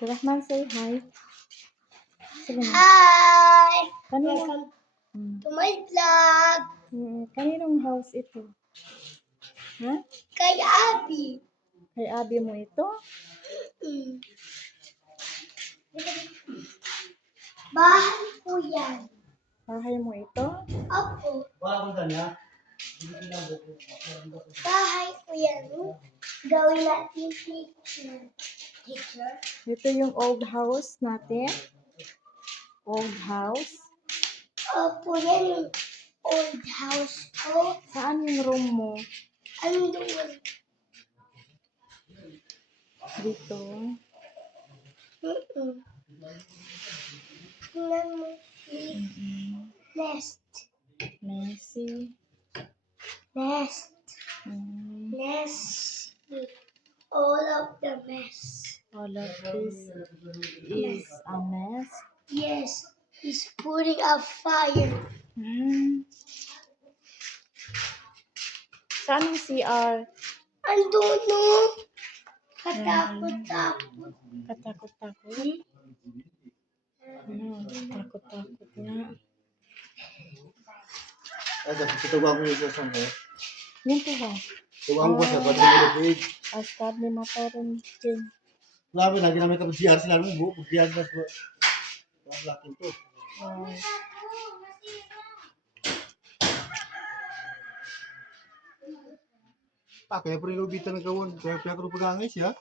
Rahman, say hi. Sige na. Hi! Kanino? Welcome Hmm. to my vlog. Kaninong house ito? Ha? Kay Abby. Kay Abi mo ito? Mm. Bahay ko yan. Bahay mo ito? Opo. Bahay ko yan. Gawin natin picture. Picture? Ito yung old house natin. Old house. Opo, yan yung old house ko. Saan yung room mo? Andun. Dito. Mm-mm. Tingnan mo si nest. Messy. Nest. Mm. Nest. All of the mess. All of this is a mess. Yes, he's putting a fire. Saan yung CR? Andun no. Katakot-takot. Katakot-takot. Takot-takot nga. Tutuwa ko yung sasang ko. Yan po ba? Tuwa ko sa pati mo page. Astar ni matoron din. Labi na ginamit ang CR sila nung buo, CR na sa lakin to. Kaya pa rin ubitan ng kawan, kaya ko pagangay siya.